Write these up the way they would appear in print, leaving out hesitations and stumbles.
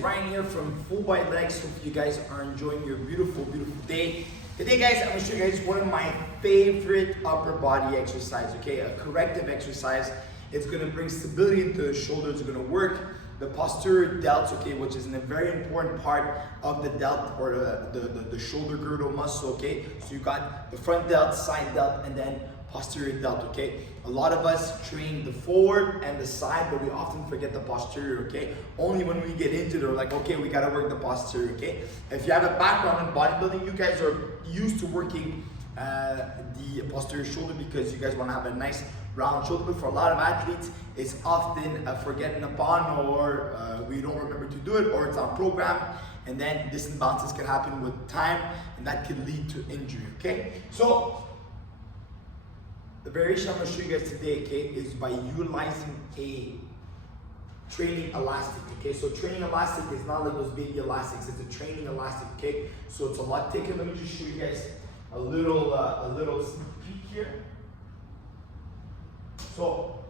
Brian here from Full Body Legs. Hope you guys are enjoying your beautiful, beautiful day. Today guys, I'm going to show you guys one of my favorite upper body exercise, okay? A corrective exercise. It's going to bring stability into the shoulders. It's going to work the posterior delts, okay, which is a very important part of the delt or the shoulder girdle muscle, okay? So you got the front delt, side delt, and then posterior delt, okay? A lot of us train the forward and the side, but we often forget the posterior, okay? Only when we get into it, we're like, okay, we gotta work the posterior, okay? If you have a background in bodybuilding, you guys are used to working the posterior shoulder because you guys wanna have a nice round shoulder, but for a lot of athletes, it's often forgotten upon, or we don't remember to do it, or it's on program, and then disimbalances can happen with time, and that can lead to injury, okay? So, the variation I'm going to show you guys today, okay, is by utilizing a training elastic, okay? So training elastic is not like those baby elastics, it's a training elastic, okay? So it's a lot thicker. Let me just show you guys a little sneak peek here. So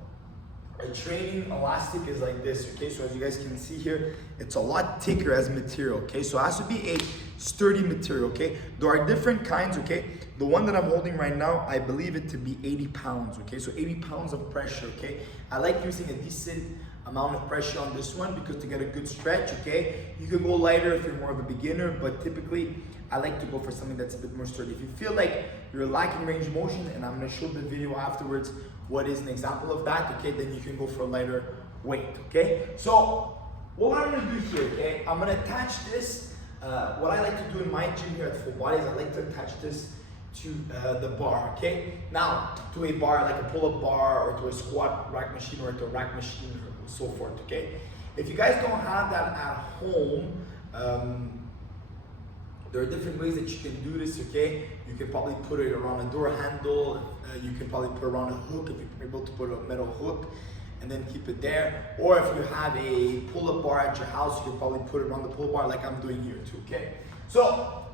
a training elastic is like this, okay? So as you guys can see here, it's a lot thicker as material, okay? So it has to be a sturdy material, okay? There are different kinds, okay? The one that I'm holding right now, I believe it to be 80 pounds, okay? So 80 pounds of pressure, okay? I like using a decent amount of pressure on this one because to get a good stretch, okay? You could go lighter if you're more of a beginner, but typically I like to go for something that's a bit more sturdy. If you feel like you're lacking range of motion, and I'm gonna show the video afterwards what is an example of that, okay? Then you can go for a lighter weight, okay? So what I'm gonna do here, okay? I'm gonna attach this. What I like to do in my gym here at Full Body is I like to attach this to the bar, okay? Now, to a bar, like a pull-up bar, or to a squat rack machine, or to a rack machine, or so forth, okay? If you guys don't have that at home, there are different ways that you can do this, okay? You can probably put it around a door handle, you can probably put it around a hook if you're able to put a metal hook, and then keep it there. Or if you have a pull-up bar at your house, you can probably put it around the pull-up bar like I'm doing here too, okay? So,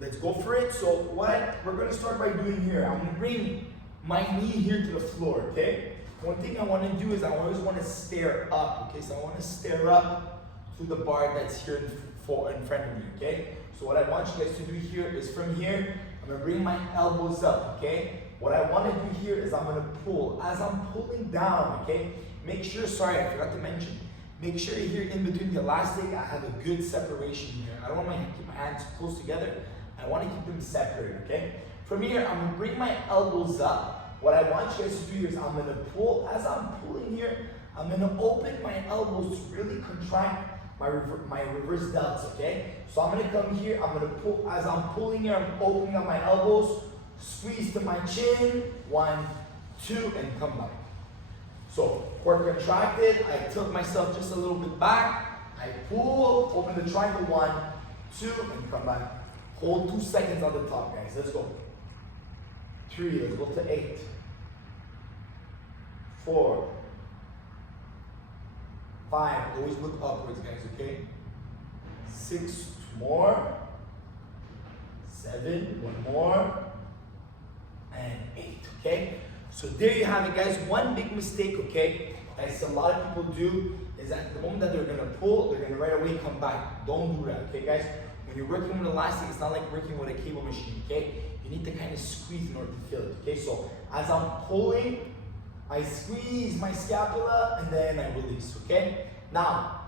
let's go for it. So what we're gonna start by doing here, I'm gonna bring my knee here to the floor, okay? One thing I wanna do is I always wanna stare up, okay? So I wanna stare up to the bar that's here in front of me, okay? So what I want you guys to do here is from here, I'm gonna bring my elbows up, okay? What I wanna do here is I'm gonna pull. As I'm pulling down, okay? Make sure, sorry, I forgot to mention, make sure here in between the elastic, I have a good separation here. I don't want to keep my hands close together. I want to keep them separated, okay? From here, I'm going to bring my elbows up. What I want you guys to do is I'm going to pull. As I'm pulling here, I'm going to open my elbows to really contract my reverse delts, okay? So I'm going to come here, I'm going to pull. As I'm pulling here, I'm opening up my elbows, squeeze to my chin, 1, 2, and come back. So, core contracted, I tilt myself just a little bit back, I pull, open the triangle, 1, 2, and come back. Hold 2 seconds on the top, guys, let's go. 3, let's go to 8. 4, 5, always look upwards, guys, okay? 6, 2 more. 7, 1 more. And 8, okay? So there you have it, guys. One big mistake, okay, as a lot of people do, is at the moment that they're gonna pull, they're gonna right away come back. Don't do that, okay, guys? When you're working with elastic, it's not like working with a cable machine, okay? You need to kind of squeeze in order to feel it, okay? So as I'm pulling, I squeeze my scapula and then I release, okay? Now,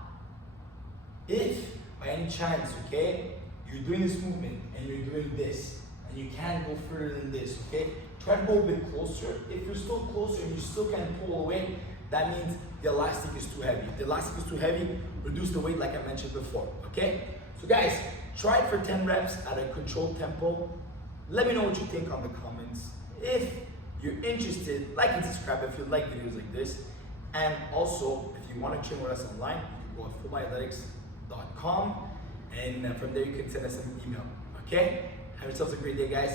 if by any chance, okay, you're doing this movement and you're doing this, and you can't go further than this, okay? Try to go a bit closer. If you're still closer and you still can't pull away, that means the elastic is too heavy. If the elastic is too heavy, reduce the weight like I mentioned before, okay? So guys, try it for 10 reps at a controlled tempo. Let me know what you think on the comments. If you're interested, like and subscribe if you like videos like this. And also, if you want to train with us online, you can go to fullbodyletics.com, and from there you can send us an email, okay? Have yourselves a great day, guys.